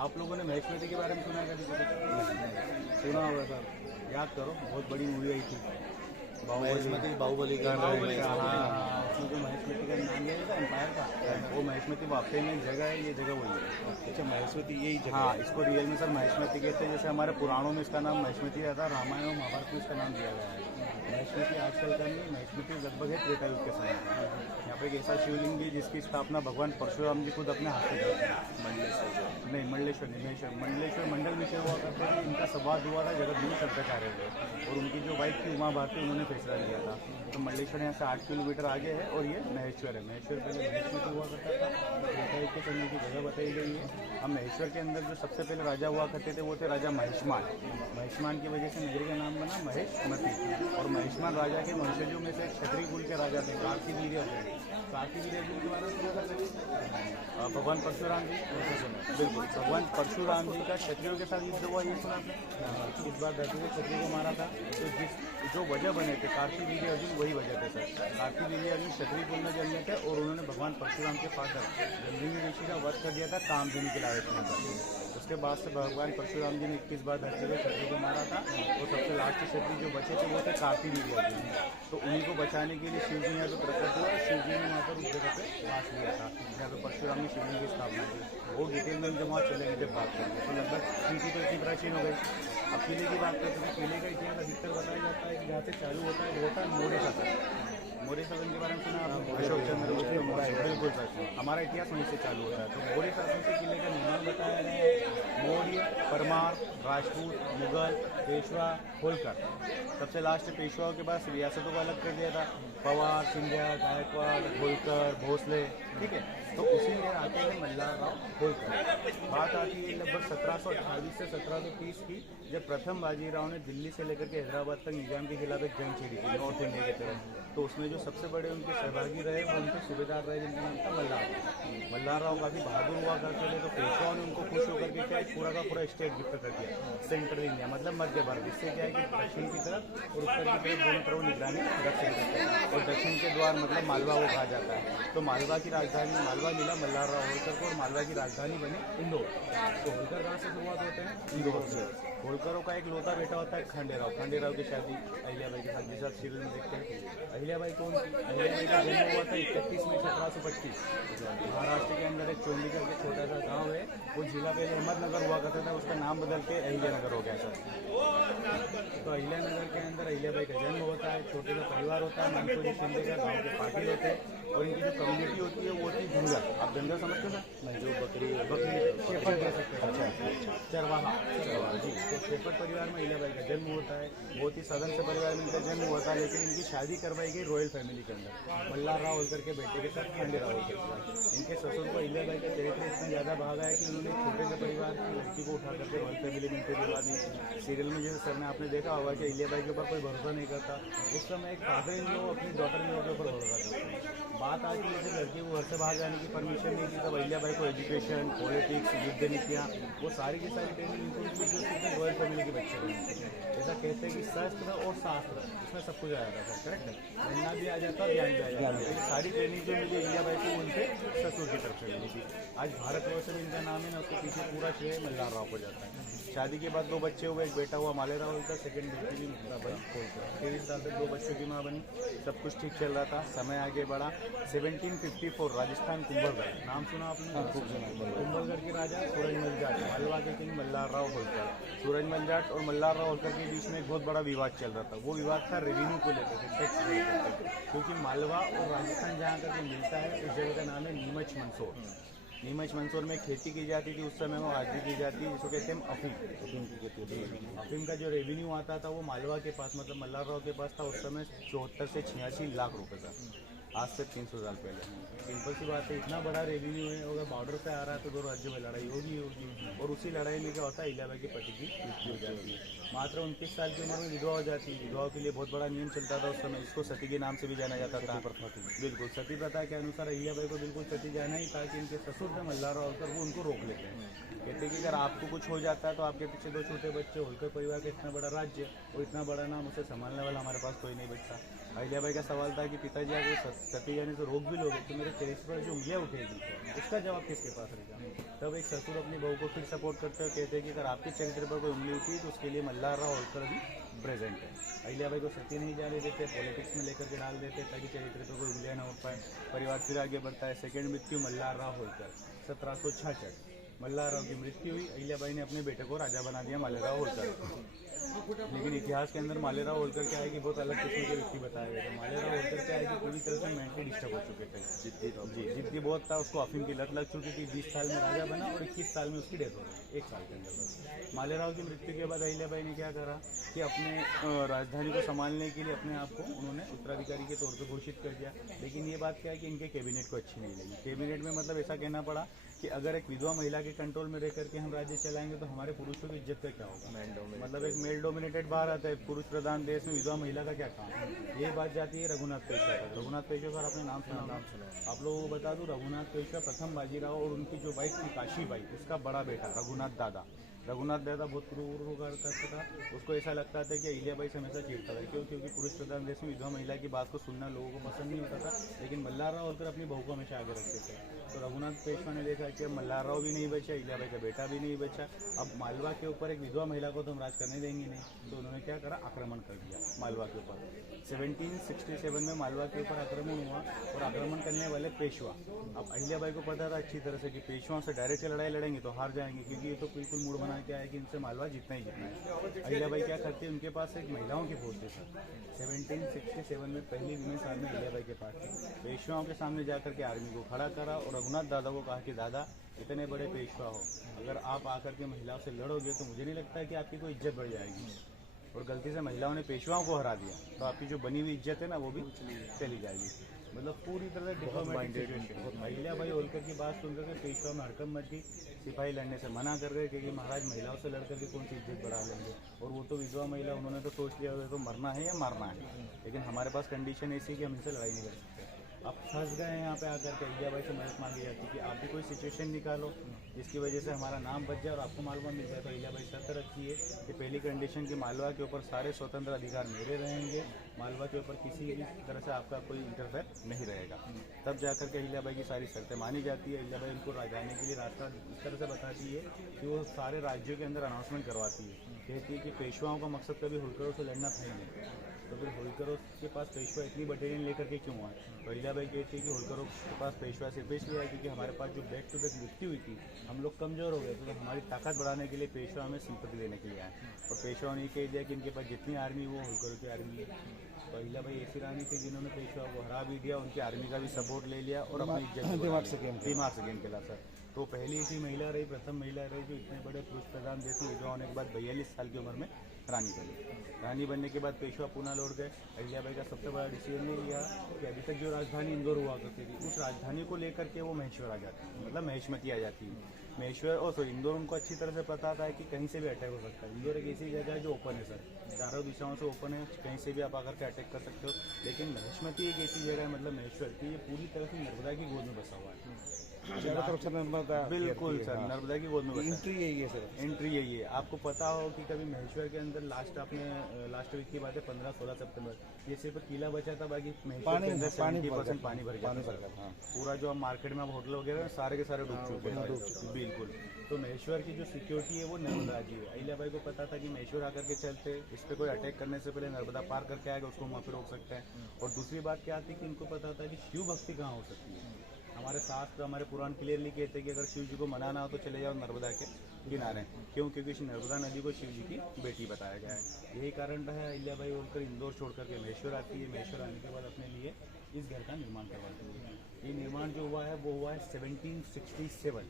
आप लोगों ने महेशमती के बारे में सुना है कभी? सुना होगा सर, याद करो, बहुत बड़ी मूवी आई थी बाहुबली का उसमें जो महेशमती का नाम लिया था एम्पायर का, वो महेशमती वाकई में जगह है, ये जगह वही है। अच्छा, महेशमती यही जगह। हाँ, इसको रियल में सर महेशमती कहते हैं। जैसे हमारे पुराणों में इसका नाम महेशमती रहता है, रामायण और महाभारत में इसका नाम दिया गया है। महेशमती आजकल का नहीं, महेशमती लगभग है त्रेता युग के समय का। यहाँ पे एक ऐसा शिवलिंग भी जिसकी स्थापना भगवान परशुराम जी खुद अपने हाथ से करते हैं। मंडलेश्वर मंडल मिश्र हुआ करते थे। इनका संवाद हुआ था जगतगुरु शंकराचार्य से, और उनकी जो वाइफ थी उमा भारती, उन्होंने फैसला लिया था। तो मंडलेश्वर यहाँ से 8 किलोमीटर आगे है, और ये महेश्वर है। महेश्वर पहले महेशमती हुआ करता था, त्रेता युग के समय की जगह बताई गई है। अब महेश्वर के अंदर जो सबसे पहले राजा हुआ करते थे वो थे राजा महेशमान की वजह से नगरी का नाम बना महेशमती। और महेशमान राजा के वंशजों में से क्षत्रिय कुल के राजा थे कार्तिवीर्य थे। कार्तिवीर्य जी के बारे में सुना था भगवान परशुराम जी? बिल्कुल, भगवान परशुराम जी का क्षत्रियों के साथ युद्ध हुआ, ये सुना था। इस बार धरती ने क्षत्रिय को मारा था। तो जो वजह बने थे कार्तिवीर्य अर्जुन, वही वजह थे सर। कार्तिवीर्य अर्जुन क्षत्रिय कुल में जन्मे थे, और उन्होंने भगवान परशुराम के फादर जमदग्नि ऋषि का वध कर दिया था कामधेनु के लालच में। उसके बाद से भगवान परशुराम जी ने 21 बार धरती पे क्षत्रिय को मारा था, और सबसे लास्ट क्षत्रिय जो बचे थे वो थे कार्तिवीर्य अर्जुन। तो उन्हीं को बचाने के लिए शिव जी यहाँ पे प्रकट हुआ, और शिव जी ने वहाँ पर उस जगह पे वास लिया था जहाँ पे परशुराम ने शिवलिंग की स्थापना की। वो डिटेल में जब वहाँ चलेंगे जब बात करेंगे, तो लगभग चीटी तो इतनी प्राचीन हो गई। अब किले की बात करते हैं, किले का इतिहास अधिकतर बताया जाता है कि जहाँ से चालू होता है वो होता है मोरे सदन। मोरे सदन के बारे में सुना आपने? अशोक चंद्र गुप्त, बिल्कुल सर, हमारा इतिहास वहीं से चालू होता है। तो मोरे सदन से किले का निर्माण बताया गया है। मौर्य, परमार, राजपूत, मुगल, पेशवा, होलकर। सबसे लास्ट पेशवाओं के पास रियासतों को अलग कर दिया था, पवार, सिंधिया, गायकवाड़, होलकर, भोसले, ठीक है। तो उसी में आते हैं मल्हार राव होलकर। बात आती है लगभग 1728 से 1730 की, जब प्रथम बाजीराव ने दिल्ली से लेकर के हैदराबाद तक निजाम के खिलाफ एक जंग छेड़ी थी नॉर्थ इंडिया की तरफ। तो उसमें जो सबसे बड़े उनके सहभागी रहे वो उनके सूबेदार रहे, जिनका नाम था मल्हार राव। काफ़ी बहादुर हुआ करते थे। तो पेशवा ने उनको खुश होकर के क्या पूरा का पूरा स्टेट गिफ्ट कर दिया, सेंट्रल इंडिया मतलब मध्य भारत। इससे क्या है कि दक्षिण की तरफ और उत्तर की तरफ दोनों तरफ निगरानी दक्षिण की तरफ, और दक्षिण के द्वार मतलब मालवा वो कहा जाता है। तो मालवा की राजधानी मालवा मिला मल्हार राव होलकर को, और मालवा की राजधानी बनी इंदौर। तो होलकर कहाँ से शुरुआत होते हैं? इंदौर से। होलकरों का एक लौता बेटा होता है खंडेराव की शादी अहिल्याबाई के साथ, जिसे आप सीरियल में देखते हैं। अहिल्याबाई कौन थी? अहिल्याबाई का जन्म हुआ था 31 मई 1725। महाराष्ट्र के अंदर एक चोंडीगढ़ के छोटा सा गांव है, वो जिला पहले अहमदनगर हुआ करता था, उसका नाम बदल के अहिल्यानगर हो गया सर। तो अहिल्यानगर के अंदर अहिल्याबाई का जन्म होता है। छोटे सा परिवार होता है, मनसुरी शिंदे का गाँव के पाटिल होते हैं, और इनकी जो कम्युनिटी होती है वो होती है धुंगर। आप धंधा समझते हो ना, जो बकरी शेफर्ड कह सकते हैं। अच्छा, चरवाहा जी। तो शेफर्ड परिवार में अहिल्याबाई का जन्म होता है। बहुत ही सदन से परिवार में इनका जन्म होता है, लेकिन इनकी शादी करवाई गई रॉयल फैमिली के अंदर, मल्हार राव होलकर के बेटे के साथ खंडेराव होलकर। इनके ससुर को अहिल्याबाई का चरित्र इतना ज़्यादा भागा है कि उन्होंने छोटे से परिवार की लड़की को उठा करके रॉयल फैमिली में इंटरव्यू दिलवा दी। सीरियल में जैसे सर ने आपने देखा होगा कि अहिल्याबाई के ऊपर कोई भरोसा नहीं करता। उस समय एक फादर इन लोग अपनी डॉटर इन लोगों के ऊपर भरोसा करते। बात आती है जब लड़की को घर से बाहर जाने की परमिशन नहीं थी, तब अहिल्याबाई को एजुकेशन, पॉलिटिक्स, युद्ध नीतियाँ, वो सारी की सारी ट्रेनिंग इनको मिली जो सिर्फ रॉयल फैमिली के बच्चे बने। जैसा कहते हैं कि शस्त्र और शास्त्र, इसमें सब कुछ आ जाता था, करेक्ट है, बनना भी आ जाता और ज्ञान भी आ जाता। तो सारी ट्रेनिंग जो मिली अहिल्याबाई को उनके ससुर की तरफ से मिली थी। आज भारतवर्ष में इनका नाम है ना, उसके पीछे पूरा श्रेय मल्हार राव को जाता है। शादी के बाद 2 बच्चे हुए, एक बेटा हुआ मालेराव होलकर, सेकंड बेटी भी मुक्ताबाई होलकर। 23 साल तक 2 बच्चों की माँ बनी, सब कुछ ठीक चल रहा था। समय आगे बढ़ा, 1754 राजस्थान कुंभलगढ़, नाम सुना आपने? कुंभलगढ़ के राजा सूरजमल जाट, मालवा के किंग मल्हार राव होलकर। सूरजमल जाट और मल्हार राव होलकर के बीच में एक बहुत बड़ा विवाद चल रहा था। वो विवाद था रेवेन्यू को लेकर के, टैक्स को लेकर के, क्योंकि मालवा और राजस्थान जहाँ करके मिलता है उस जगह का नाम है नीमच मंदसौर। नीमच मंदसौर में खेती की जाती थी उस समय, वो आज भी की जाती है, जिसको कहते हैं अफीम की खेती होती है। अफीम का जो रेवेन्यू आता था वो मालवा के पास मतलब मल्हार राव के पास था उस समय 74 से 86 लाख रुपए था, आज से 300 साल पहले। सिंपल सी बात है, इतना बड़ा रेवेन्यू है, अगर बॉर्डर पे आ रहा है तो 2 राज्यों में लड़ाई होगी। और उसी लड़ाई में क्या होता है, अहिल्याबाई के पति की मृत्यु हो जाती है। मात्र 29 साल की उम्र में विधवा हो जाती है। विधवा के लिए बहुत बड़ा नियम चलता था उस समय, इसको सती के नाम से भी जाना जाता था। बिल्कुल, सती प्रथा के अनुसार अहिल्याबाई को बिल्कुल सती जाना ही था कि इनके ससुर थे मल्हार राव होलकर, वो उनको रोक लेते हैं। कहते हैं कि अगर आपको कुछ हो जाता है तो आपके पीछे दो छोटे बच्चे, होलकर परिवार का इतना बड़ा राज्य और इतना बड़ा नाम, उसे संभालने वाला हमारे पास कोई नहीं बचता। अहिल्याबाई का सवाल था कि पिताजी अगर सती जाने से रोक भी लोगे तो मेरे चरित्र पर जो उंगलियाँ उठेगी उसका जवाब किसके पास रहेगा। तब एक ससुर अपनी बहू को फिर सपोर्ट करते हुए कहते हैं कि अगर आपके चरित्र पर कोई उंगली उठी तो उसके लिए मल्हारराव होलकर भी प्रेजेंट है। अहिल्याबाई को सती नहीं जाने देते, पॉलिटिक्स में लेकर के डाल देते ताकि चरित्र पर कोई उंगलियाँ न उठ पाए। परिवार फिर आगे बढ़ता है। सेकेंड मृत्यु मल्हारराव होलकर 1766। मल्हारराव की मृत्यु हुई। अहिल्याबाई ने अपने बेटे को राजा बना दिया मालेराव होलकर। लेकिन इतिहास के अंदर मालेराव होलकर क्या है कि बहुत अलग किस्म के व्यक्ति बताए गए थे। मालेराव होलकर क्या है कि पूरी तरह से मेंटली डिस्टर्ब हो चुके थे। जिद्दी बहुत था, उसको अफीम की लत लग चुकी थी। 20 साल में राजा बना और 21 साल में उसकी डेथ हो गई, 1 साल के अंदर। मालेराव की मृत्यु के बाद अहिल्याबाई ने क्या करा कि अपने राजधानी को संभालने के लिए अपने आप को उन्होंने उत्तराधिकारी के तौर पर घोषित कर दिया। लेकिन ये बात क्या है कि इनके कैबिनेट को अच्छी नहीं लगी। कैबिनेट में मतलब ऐसा कहना पड़ा कि अगर एक विधवा महिला के कंट्रोल में रह करके हम राज्य चलाएंगे तो हमारे पुरुषों की इज्जत का क्या होगा। मतलब एक मेल डोमिनेटेड भारत है, पुरुष प्रधान देश में विधवा महिला का क्या काम। ये बात जाती है रघुनाथ पेशवा पर। रघुनाथ पेशवा सर आपने नाम सुना? आप लोगों को बता दूं, रघुनाथ पेशवा प्रथम बाजीराव और उनकी जो वाइफ थी काशीबाई, उसका बड़ा बेटा रघुनाथ दादा। रघुनाथ दादा बहुत क्रूर होकर करता था। उसको ऐसा लगता था कि अहिल्याबाई से हमेशा चिढ़ता था। क्यों? क्योंकि पुरुष प्रधान देश में विधवा महिला की बात को सुनना लोगों को पसंद नहीं होता था। लेकिन मल्हारराव होलकर अपनी बहू को हमेशा आगे रखते थे। तो रघुनाथ पेशवा ने देखा कि अब मल्हारराव भी नहीं बचा, अहिल्याबाई का बेटा भी नहीं बचा, अब मालवा के ऊपर एक विधवा महिला को तो हम राज करने देंगे नहीं। तो उन्होंने क्या करा, आक्रमण कर दिया मालवा के ऊपर। 1767 में मालवा के ऊपर आक्रमण हुआ और आक्रमण करने वाले पेशवा। अब अहिल्याबाई को पता था अच्छी तरह से कि पेशवाओं से डायरेक्ट लड़ाई लड़ेंगे तो हार जाएंगे, क्योंकि ये तो बिल्कुल मूड बना के आया कि इनसे मालवा जीतना ही जीतना है। अहिल्याबाई क्या करती है, उनके पास एक महिलाओं की फौज थी सर। 1767 में पहली विमेंस आर्मी अहिल्याबाई के पास थी। पेशवाओं के सामने जाकर के आर्मी को खड़ा करा और रघुनाथ दादा को कहा कि दादा इतने बड़े पेशवा हो, अगर आप आकर के महिलाओं से लड़ोगे तो मुझे नहीं लगता है कि आपकी कोई इज्जत बढ़ जाएगी। और गलती से महिलाओं ने पेशवाओं को हरा दिया तो आपकी जो बनी हुई इज्जत है ना वो भी चली जाएगी। मतलब पूरी तरह से डिप्लोमेटिक सिचुएशन। अहिल्याबाई होलकर की बात सुनकर के पेशवा में हड़कंप मच गई। सिपाही लड़ने से मना कर गए क्योंकि महाराज महिलाओं से लड़कर के कौन सी इज्जत बढ़ा लेंगे। और वो तो विधवा महिला, उन्होंने तो सोच लिया तो मरना है या मारना है। लेकिन हमारे पास कंडीशन ऐसी कि हम इनसे लड़ाई नहीं कर सकते। अब फंस गए हैं यहाँ पे आकर के। अहिल्याबाई से मदद मांगी जाती कि आप भी कोई सिचुएशन निकालो जिसकी वजह से हमारा नाम बच जाए और आपको मालवा मिल जाए। तो अहिल्याबाई शर्त रखी है कि पहली कंडीशन की मालवा के ऊपर सारे स्वतंत्र अधिकार मेरे रहेंगे, मालवा के ऊपर किसी भी तरह से आपका कोई इंटरफेयर नहीं रहेगा। तब जाकर के अहिल्याबाई की सारी शर्तें मानी जाती है। अहिल्याबाई उनको जाने के लिए रास्ता इस तरह से बताती है कि वो सारे राज्यों के अंदर अनाउंसमेंट करवाती है। कहती है कि पेशवाओं का मकसद कभी होलकरों से लड़ना था ही नहीं, तो फिर होलकरों के पास पेशवा इतनी बटालियन लेकर के क्यों आए। तो अहिल्याबाई कहती है कि होलकरों के पास पेशवा सिर्फ इसलिए आए क्योंकि हमारे पास जो बैक टू बैक मृत्यु हुई थी, हम लोग कमजोर हो गए थे, तो हमारी ताकत बढ़ाने के लिए पेशवा हमें सिंपत्ति देने के लिए आए। और पेशवा ने कह दिया कि इनके पास जितनी आर्मी वो होलकरों की आर्मी है। तो अहिल्याबाई ऐसी रानी थी जिन्होंने पेशवा को हरा भी दिया, उनकी आर्मी का भी सपोर्ट ले लिया और अपनी इज्जत दिमाग से गेम खेला सर। तो पहली ऐसी महिला रही, प्रथम महिला रही जो इतने बड़े पुरुष प्रधान देश में विधवा होने के बाद 42 साल की उम्र में रानी बनी। रानी बनने के बाद पेशवा पुणे लौट गए। अहिल्याबाई का सबसे बड़ा डिसीजन ये लिया कि अभी तक जो राजधानी इंदौर हुआ करती थी उस राजधानी को लेकर के वो महेश्वर आ जाती है, मतलब महेशमती आ जाती है। महेश्वर और सो इंदौर उनको अच्छी तरह से पता था कि कहीं से भी अटैक हो सकता है। इंदौर एक ऐसी जगह है जो ओपन है सर, चारों दिशाओं से ओपन है, कहीं से भी आप आकर के अटैक कर सकते हो। लेकिन महेशमती एक ऐसी जगह है, मतलब महेश्वर की, ये पूरी तरह से नर्मदा की गोद में बसा हुआ है। चारों तरफ से नर्मदा, बिल्कुल सर, नर्मदा की गोद में बसा है। एंट्री यही है सर, एंट्री यही है। आपको पता हो कि कभी महेश्वर के अंदर लास्ट वीक की बात है 15-16 सितंबर, ये सिर्फ किला बचा था, बाकी महेश्वर के अंदर 70% पानी भर गया था। पूरा जो मार्केट में होटल वगैरह सारे के सारे डूब चुके हैं बिल्कुल। तो महेश्वर की जो सिक्योरिटी है वो नर्मदा जी है। अहिल्याबाई को पता था कि महेश्वर आकर के चलते इस पर कोई अटैक करने से पहले नर्मदा पार करके आएगा, उसको वहाँ पे रोक सकते हैं। और दूसरी बात क्या थी कि इनको पता था कि शिव भक्ति कहाँ हो सकती है। हमारे शास्त्र, हमारे पुराण क्लियरली कहते हैं कि अगर शिव जी को मनाना हो तो चले जाओ नर्मदा के किनारे। क्यों? क्योंकि नर्मदा नदी को शिव जी की बेटी बताया गया है। यही कारण रहा है अहिल्याबाई होलकर इंदौर छोड़ करके महेश्वर आती है। महेश्वर आने के बाद अपने लिए इस घर का निर्माण करवाती है। ये निर्माण जो हुआ है वो हुआ है 1767।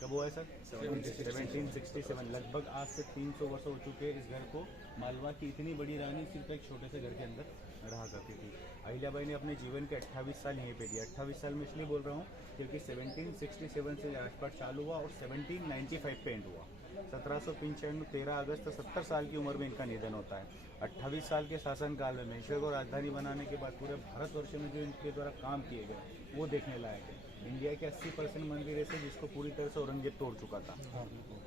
कब हुआ है सर? 1767। लगभग आज से 300 वर्ष हो चुके हैं इस घर को। मालवा की इतनी बड़ी रानी सिर्फ एक छोटे से घर के अंदर रहा करती थी। अहिल्याबाई ने अपने जीवन के 28 साल यहीं पे दिया। 28 साल में इसलिए बोल रहा हूँ क्योंकि 1767 से राजपाट चालू हुआ और 1795 पे एंड हुआ। 1795 में 13 अगस्त 70 साल की उम्र में इनका निधन होता है। 28 साल के शासनकाल में महेश्वर को राजधानी बनाने के बाद पूरे भारतवर्ष में जो इनके द्वारा काम किए गए वो देखने लायक है। इंडिया के 80% मंदिर ऐसे जिसको पूरी तरह से औरंगजेब तोड़ चुका था,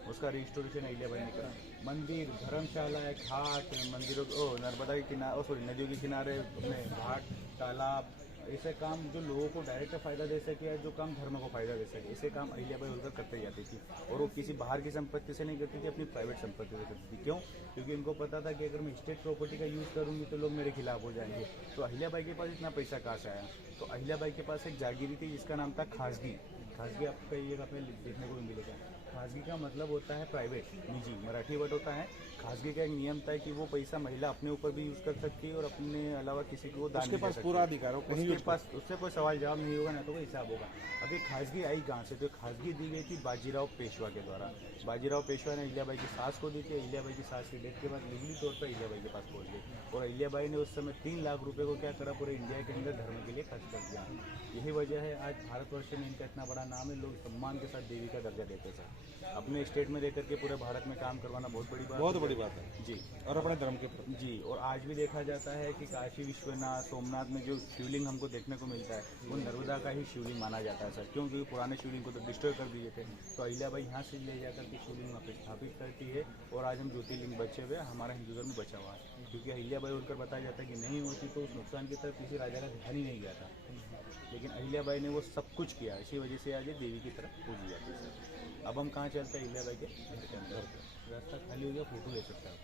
उसका रिस्टोरेशन अहिल्याबाई ने करा। मंदिर, धर्मशाला, घाट, मंदिरों नर्मदा के किनारे, सॉरी नदियों के किनारे अपने घाट, तालाब, ऐसे काम जो लोगों को डायरेक्ट फायदा दे सके या जो काम धर्म को फायदा दे सके, ऐसे काम अहिल्याबाई होलकर करते जाती थी। और वो किसी बाहर की संपत्ति से नहीं करती थी, अपनी प्राइवेट संपत्ति से करती थी। क्यों? क्योंकि इनको पता था कि अगर मैं स्टेट प्रॉपर्टी का यूज़ करूंगी तो लोग मेरे खिलाफ हो जाएंगे। तो अहिल्याबाई के पास इतना पैसा कहाँ से आया? तो अहिल्याबाई के पास एक जागीरी थी जिसका नाम था खासगी। खासगी आप कई जगह पे देखने को भी मिलेगा। खासगी का मतलब होता है प्राइवेट, निजी, मराठी वर्ड होता है। खासगी का एक नियम था कि वो पैसा महिला अपने ऊपर भी यूज़ कर सकती है और अपने अलावा किसी को दान उसके नहीं दे पास सकती। पूरा अधिकार हो, कहीं उसके यूज पास उससे कोई सवाल जवाब नहीं होगा, ना तो कोई हिसाब होगा। अभी खासगी आई कहाँ से? तो खासगी दी गई थी बाजीराव पेशवा के द्वारा। बाजीराव पेशवा ने अहिल्याबाई की सास को दी थी। अहिल्याबाई की सास की डेथ के बाद लीगली तौर पर अहिल्याबाई के पास पहुंच गई और अहिल्याबाई ने उस समय 3 लाख रुपए को क्या करा, पूरे इंडिया के अंदर धर्म के लिए खर्च कर दिया। यही वजह है आज भारतवर्ष में इनका इतना बड़ा नाम है। लोग सम्मान के साथ देवी का दर्जा देते थे। अपने स्टेट में रहकर के पूरे भारत में काम करवाना बहुत बड़ी बात, बहुत बड़ी बात है जी। और अपने धर्म के प्रति। जी, और आज भी देखा जाता है कि काशी विश्वनाथ, सोमनाथ में जो शिवलिंग हमको देखने को मिलता है वो नर्मदा का ही शिवलिंग माना जाता है सर। क्यों? क्योंकि पुराने शिवलिंग को तो डिस्ट्रॉय कर दिए थे। तो अहिल्याबाई यहाँ से ले जाकर के शिवलिंग वहाँ पे स्थापित करती है और आज हम ज्योतिर्लिंग बचे हुए, हमारा हिंदू धर्म बचा हुआ है। क्योंकि अहिल्याबाई उनकर बताया जाता है कि नहीं होती तो उस नुकसान की तरफ किसी राजा का ध्यान ही नहीं गया था, लेकिन अहिल्याबाई ने वो सब कुछ किया। इसी वजह से आज ये देवी की तरफ पूजी जाती है सर। अब हम कहाँ चलते हैं? अहिल्याबाई के घर के अंदर। रास्ता खाली हो गया, फोटो ले सकते हैं।